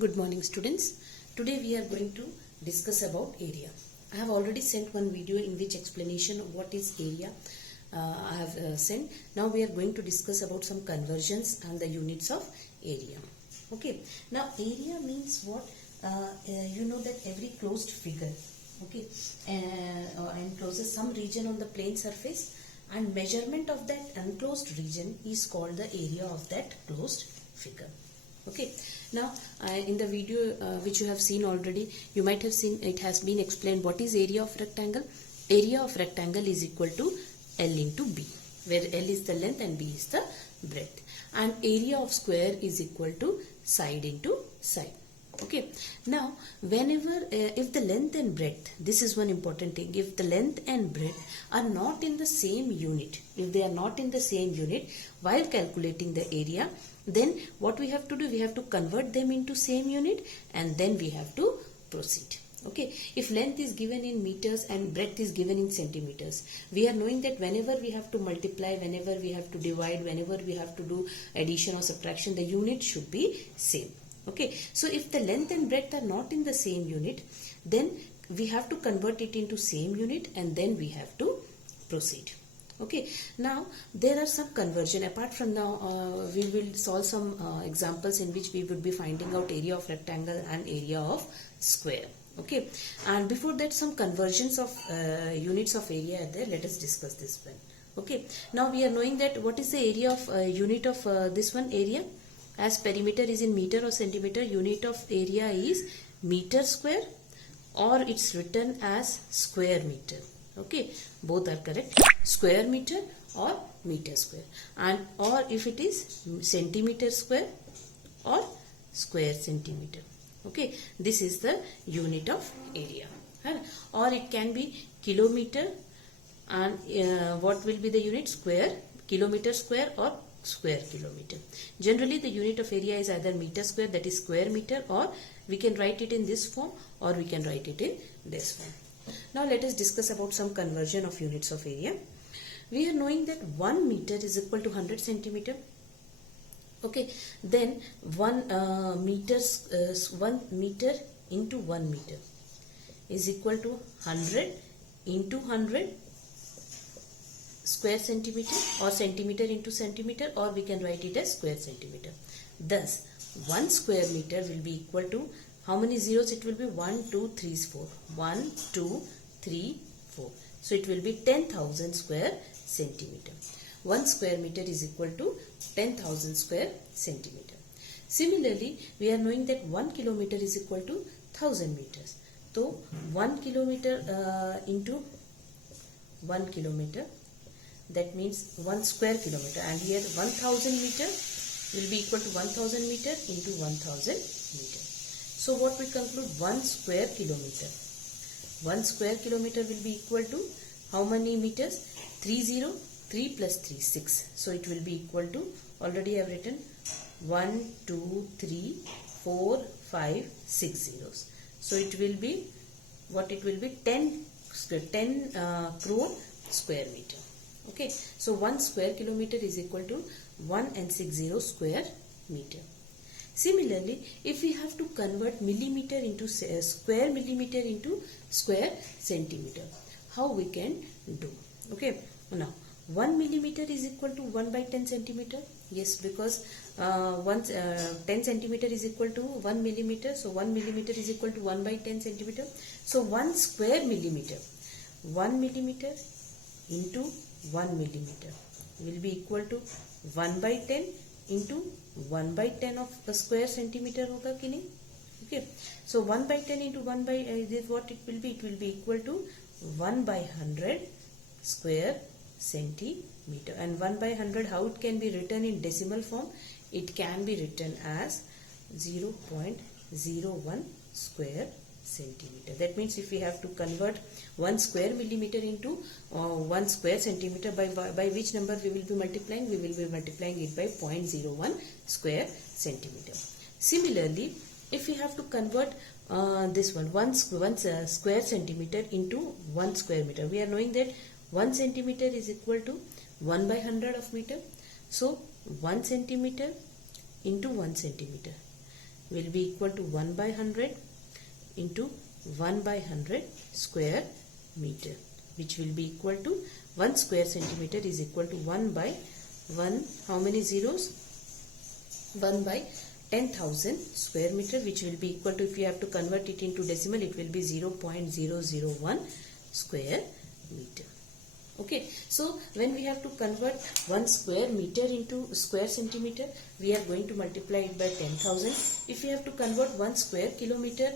Good morning students. Today we are going to discuss about area. I have already sent one video in which explanation of what is area I have sent. Now we are going to discuss about some conversions and the units of area. Okay. Now area means what? You know that every closed figure, okay, encloses some region on the plane surface, and measurement of that enclosed region is called the area of that closed figure. Okay. Now in the video which you have seen already, you might have seen it has been explained what is area of rectangle. Area of rectangle is equal to L into B, where L is the length and B is the breadth, and area of square is equal to side into side. Okay. Now whenever if the length and breadth, this is one important thing, if the length and breadth are not in the same unit, if they are not in the same unit while calculating the area, then what we have to do, we have to convert them into same unit and then we have to proceed. Okay, if length is given in meters and breadth is given in centimeters, we are knowing that whenever we have to multiply, whenever we have to divide, whenever we have to do addition or subtraction, the unit should be same. Okay, so if the length and breadth are not in the same unit, then we have to convert it into same unit and then we have to proceed. Okay, now there are some conversion. Apart from now, we will solve some examples in which we would be finding out area of rectangle and area of square. Okay, and before that, some conversions of units of area are there. Let us discuss this one. Okay, now we are knowing that what is the area of unit of this one area. As perimeter is in meter or centimeter, unit of area is meter square, or it's written as square meter. Okay, both are correct, square meter or meter square, and or if it is centimeter square or square centimeter. Okay, this is the unit of area. Or it can be kilometer, and what will be the unit? Square, kilometer square or square kilometer. Generally the unit of area is either meter square, that is square meter, or we can write it in this form or we can write it in this form. Now let us discuss about some conversion of units of area. We are knowing that 1 meter is equal to 100 centimeter. Okay, then 1 meter into 1 meter is equal to 100 into 100 square centimeter, or centimeter into centimeter, or we can write it as square centimeter. Thus 1 square meter will be equal to, how many zeros it will be? 1, 2, 3, 4. 1, 2, 3, 4. So it will be 10,000 square centimeter. 1 square meter is equal to 10,000 square centimeter. Similarly, we are knowing that 1 kilometer is equal to 1000 meters. So 1 kilometer into 1 kilometer, that means 1 square kilometer, and here 1000 meter will be equal to 1000 meter into 1000 meter. So what we conclude? 1 square kilometer. 1 square kilometer will be equal to how many meters? 3 plus 3, 6. So it will be equal to, already I have written 1, 2, 3, 4, 5, 6 zeros. So it will be, what it will be? 10 crore square meter. Okay, so 1 square kilometer is equal to 1 and 6 0 square meter. Similarly, if we have to convert millimeter into square millimeter into square centimeter, how we can do? Okay, now 1 millimeter is equal to 1 by 10 centimeter. Yes, because 10 centimeter is equal to 1 millimeter. So 1 millimeter is equal to 1 by 10 centimeter. So 1 square millimeter, 1 millimeter into 1 millimeter will be equal to 1 by 10 into 1 by 10 of a square centimeter hoga ki nahi? Okay, so 1 by 10 into 1 by this what it will be? It will be equal to 1 by 100 square centimeter. And 1 by 100, how it can be written in decimal form? It can be written as 0.01 square centimeter. That means if we have to convert 1 square millimeter into 1 square centimeter, by which number we will be multiplying? We will be multiplying it by 0.01 square centimeter. Similarly, if we have to convert this one square centimeter into 1 square meter, we are knowing that 1 centimeter is equal to 1 by 100 of meter. So 1 centimeter into 1 centimeter. will be equal to 1 by 100 into 1 by 100 square meter, which will be equal to 1 square centimeter is equal to 1 by 1, how many zeros? 1 by 10,000 square meter, which will be equal to, if you have to convert it into decimal, it will be 0.001 square meter. Okay, so when we have to convert 1 square meter into square centimeter, we are going to multiply it by 10,000. If we have to convert 1 square kilometer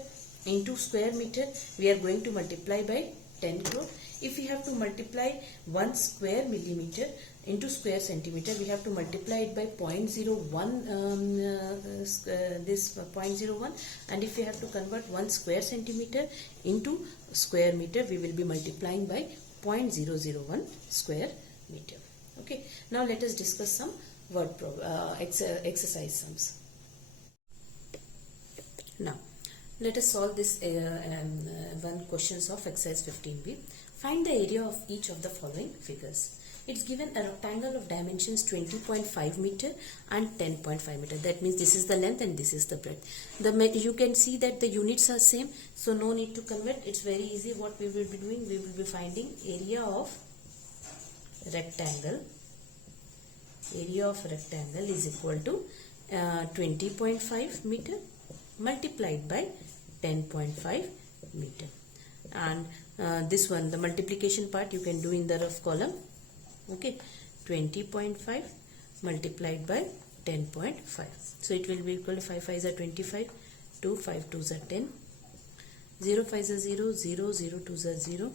into square meter, we are going to multiply by 10 crore. If we have to multiply 1 square millimeter into square centimeter, we have to multiply it by 0.01, this 0.01, and if we have to convert 1 square centimeter into square meter, we will be multiplying by 0.001 square meter. Okay, now let us discuss some word exercise sums. Now let us solve this one questions of exercise 15b. Find the area of each of the following figures. It's given a rectangle of dimensions 20.5 meter and 10.5 meter. That means this is the length and this is the breadth. You can see that the units are same, so no need to convert. It's very easy. What we will be doing, we will be finding area of rectangle. Area of rectangle is equal to 20.5 meter multiplied by 10.5 meter. And this one, the multiplication part, you can do in the rough column. Okay, 20.5 multiplied by 10.5. So it will be equal to 5 5s are 25, 2 5 2s are 10, 0 5s are 0, 0 0 2s are 0,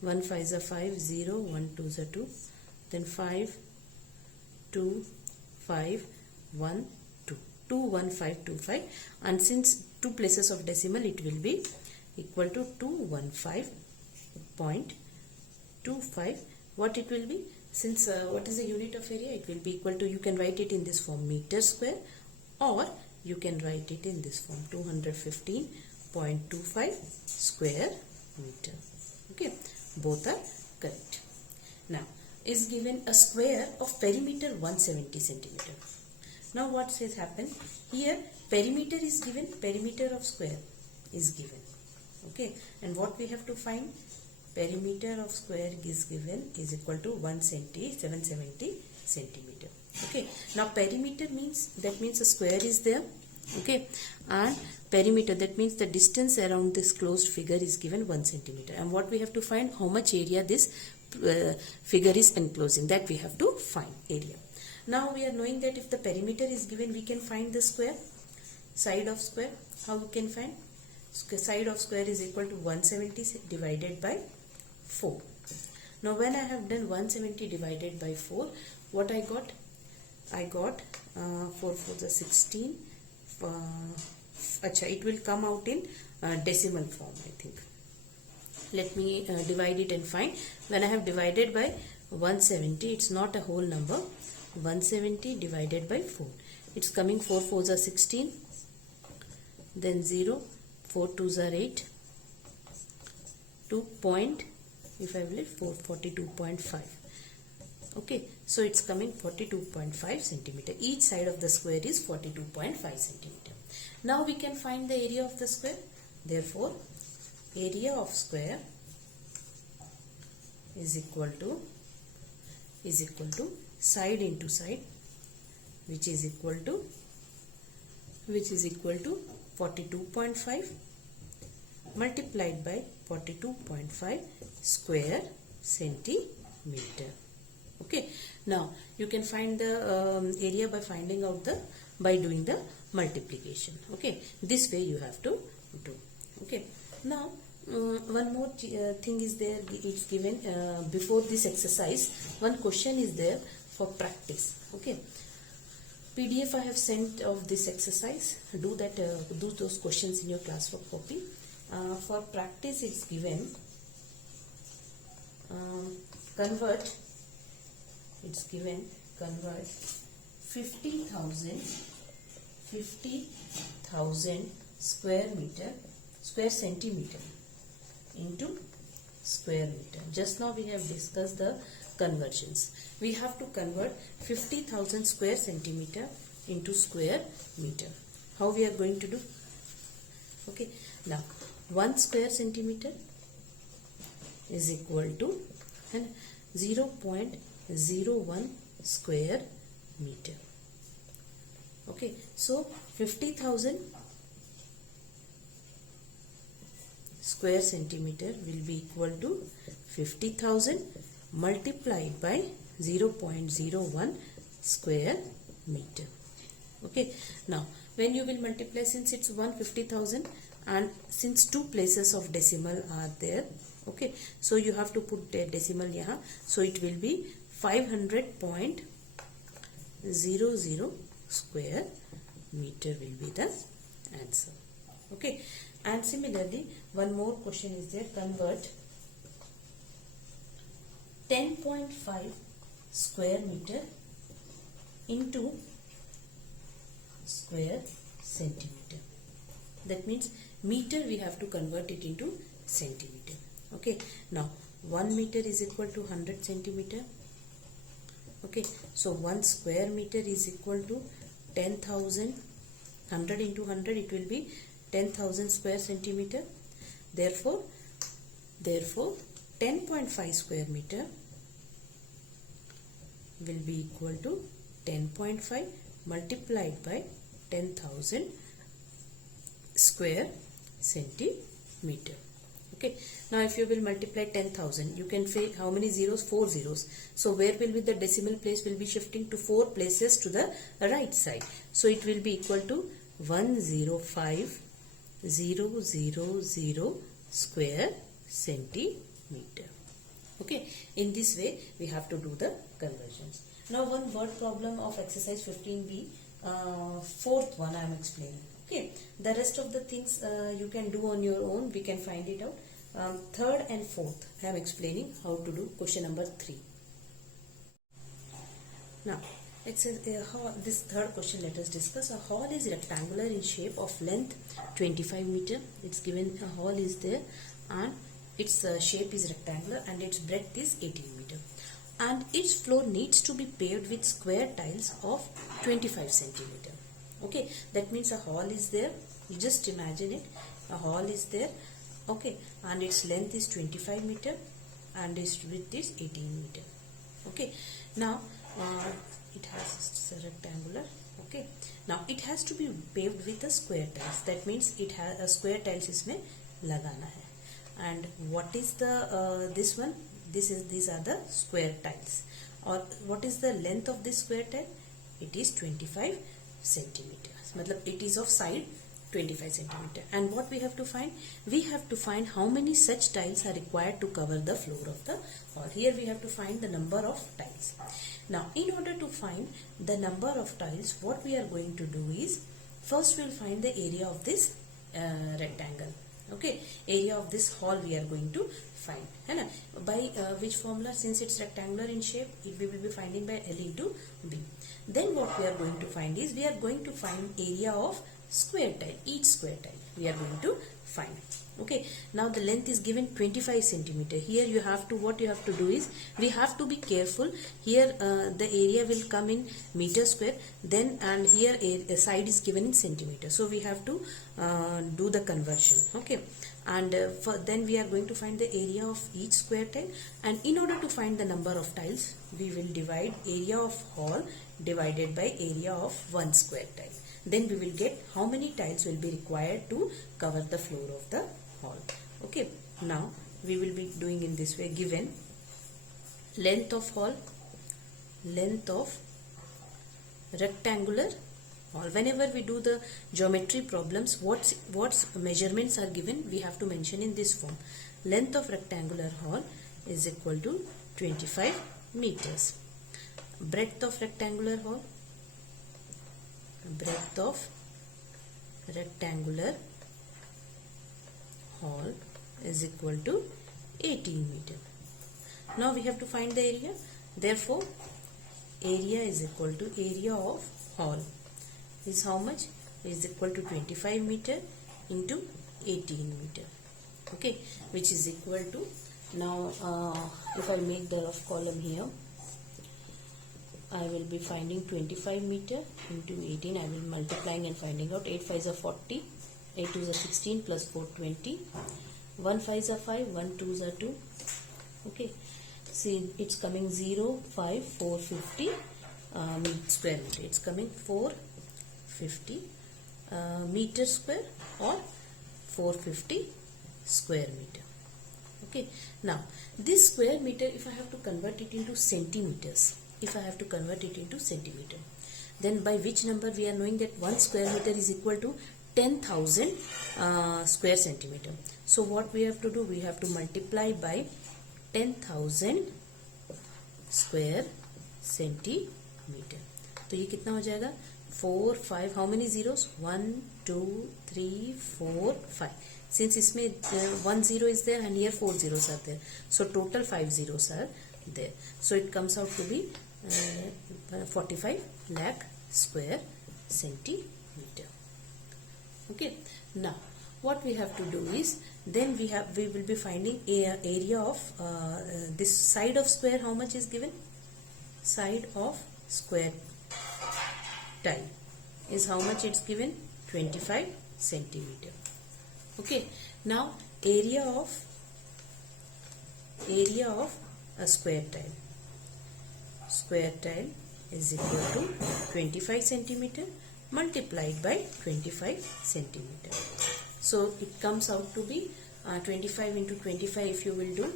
1 5s are 5, 0 1 2s are 2, then 5 2 5 1 2, 2 1 5 2 5, and since two places of decimal, it will be equal to 215.25. What it will be? Since what is the unit of area? It will be equal to, you can write it in this form, meter square, or you can write it in this form, 215.25 square meter. Okay, both are correct. Now is given a square of perimeter 170 centimeter. Now what has happened here? Perimeter is given, perimeter of square is given. Okay, and what we have to find? Perimeter of square is given is equal to 770 centimeter. Okay, now perimeter means, that means a square is there. Okay, and perimeter, that means the distance around this closed figure is given 1 centimeter. And what we have to find? How much area this figure is enclosing, that we have to find area. Now we are knowing that if the perimeter is given, we can find the square, side of square. How you can find? Side of square is equal to 170 divided by 4. Now when I have done 170 divided by 4, what I got? I got 4 4 the 16. It will come out in decimal form, I think. Let me divide it and find. When I have divided by 170, it's not a whole number. 170 divided by 4. It's coming 4 4s are 16. Then 0. 4 2s are 8. 2 point, if I will, 42.5. Okay, so it's coming 42.5 centimeter. Each side of the square is 42.5 centimeter. Now we can find the area of the square. Therefore, area of square is equal to side into side, which is equal to 42.5 multiplied by 42.5 square centimeter. Okay, now you can find the area by finding out by doing the multiplication. Okay, this way you have to do. Okay, now one more thing is there. It's given before this exercise. One question is there for practice. Okay, PDF I have sent of this exercise. Do that. Do those questions in your classwork copy. For practice, it's given convert 50,000 square centimeter into square meter. Just now we have discussed the conversions. We have to convert 50,000 square centimeter into square meter. How we are going to do? Okay, now 1 square centimeter is equal to 0.01 square meter. Okay, so 50,000 square centimeter will be equal to 50,000 multiplied by 0.01 square meter. Okay, now when you will multiply, since it's 150,000 and since two places of decimal are there, okay, so you have to put the decimal here, so it will be 500.00 square meter will be the answer. Okay, and similarly one more question is there. Convert 10.5 square meter into square centimeter. That means meter we have to convert it into centimeter. Okay, now 1 meter is equal to 100 centimeter. Okay, so 1 square meter is equal to 10,000. 100 into 100, it will be 10,000 square centimeter. Therefore 10.5 square meter will be equal to 10.5 multiplied by 10,000 square centimeter. Okay, now if you will multiply 10,000, you can fill how many zeros? 4 zeros. So where will be the decimal place? Will be shifting to 4 places to the right side. So it will be equal to 105,000 square centimeter. Okay, in this way we have to do the conversions. Now one word problem of exercise 15b, fourth one I am explaining. Okay, the rest of the things you can do on your own, we can find it out. Third and fourth I am explaining how to do question number 3. Now this third question let us discuss. A hall is rectangular in shape of length 25 meter. It's given a hall is there and its shape is rectangular and its breadth is 18 meter. And its floor needs to be paved with square tiles of 25 centimeter. Okay, that means a hall is there. You just imagine it. A hall is there. Okay, and its length is 25 meter and its width is 18 meter. Okay, now it has a rectangular. Okay, now it has to be paved with a square tiles. That means it has a square tiles इसमें लगाना है. And what is the this one? These are the square tiles. Or what is the length of this square tile? It is 25 centimeters. मतलब it is of side 25 centimeter. And what we have to find? We have to find how many such tiles are required to cover the floor of the hall. Here we have to find the number of tiles. Now in order to find the number of tiles, what we are going to do is, first we will find the area of this rectangle. Okay, area of this hall we are going to find. By which formula? Since it's rectangular in shape, we will be finding by L into B. Then what we are going to find is, we are going to find area of square tile, each square tile we are going to find. Okay, now the length is given 25 centimeter. Here you have to, what you have to do is, we have to be careful. Here the area will come in meter square, then and here a side is given in centimeter. So we have to do the conversion. Okay, and then we are going to find the area of each square tile, and in order to find the number of tiles, we will divide area of hall divided by area of one square tile. Then we will get how many tiles will be required to cover the floor of the hall. Okay, now we will be doing in this way. Given length of hall, length of rectangular hall. Whenever we do the geometry problems, what measurements are given, we have to mention in this form. Length of rectangular hall is equal to 25 meters. Breadth of rectangular hall, breadth of rectangular hall is equal to 18 meter. Now we have to find the area. Therefore, area is equal to area of hall is how much? Is equal to 25 meter into 18 meter. Okay, which is equal to, now if I make the rough column here, I will be finding 25 meter into 18. I will multiplying and finding out. 8 5s are 40, 8 2s are 16 plus 4 20, 1 5s are 5, 1 2s are 2. Okay, see it's coming 0 5 450 square meter. It's coming 450 meter square or 450 square meter. Okay, now this square meter, if I have to convert it into centimeters, then by which number we are knowing that 1 square meter is equal to 10,000 square centimeter. So what we have to do, we have to multiply by 10,000 square centimeter. तो ये कितना हो जाएगा? 4 5, how many zeros? 1 2 3 4 5. Since इसमें 1 0 is there and here 4 zeros are there, so total 5 zeros are there. So it comes out to be 45 lakh square centimeter. Okay, now what we have to do is, then we will be finding area of this side of square. How much is given? Side of square tile is how much it's given? 25 centimeter. Okay, now area of a square tile. Square tile is equal to 25 centimeter multiplied by 25 centimeter. So it comes out to be 25 into 25. If you will do,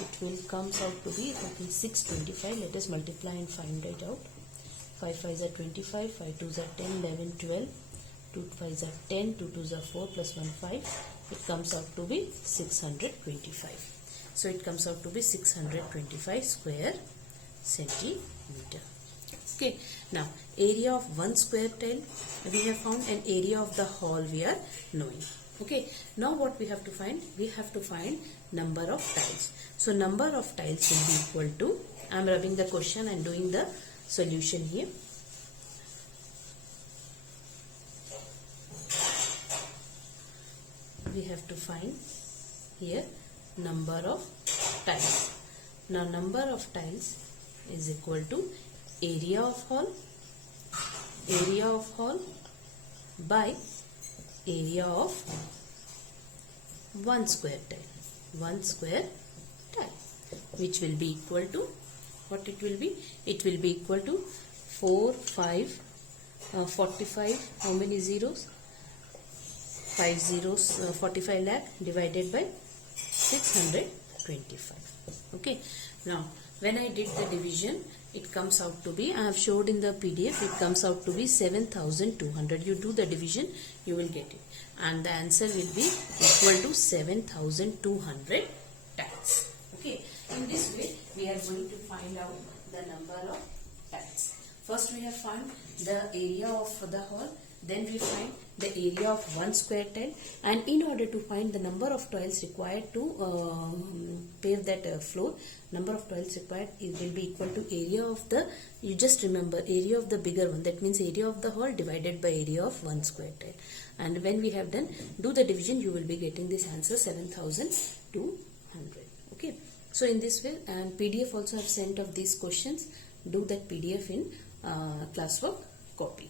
it will comes out to be 625. Let us multiply and find it out. 5 5s are 25, 5 2s are 10, 11, 12, 2 5s are 10, 2 2s are 4 plus 1 5. It comes out to be 625. So it comes out to be 625 square centimeter. Okay, now area of one square tile we have found, and area of the hall we are knowing. Okay, now what we have to find? We have to find number of tiles. So number of tiles will be equal to, I am rubbing the question and doing the solution here. We have to find here number of tiles. Now number of tiles is equal to area of hall by area of one square tile, which will be equal to, what it will be? It will be equal to 4 5 45. How many zeros? 5 zeros. 45 lakh divided by 625. Okay, now when I did the division, it comes out to be, I have showed in the PDF, it comes out to be 7,200. You do the division, you will get it, and the answer will be equal to 7,200 tiles. Okay, in this way we are going to find out the number of tiles. First we have found the area of the hall, then we find the area of one square tile, and in order to find the number of tiles required to pave that floor, number of tiles required, it will be equal to area of the, you just remember, area of the bigger one, that means area of the hall divided by area of one square tile. And when we have done, do the division, you will be getting this answer 7,200. Okay, so in this way, and PDF also have sent of these questions. Do that PDF in classwork copy.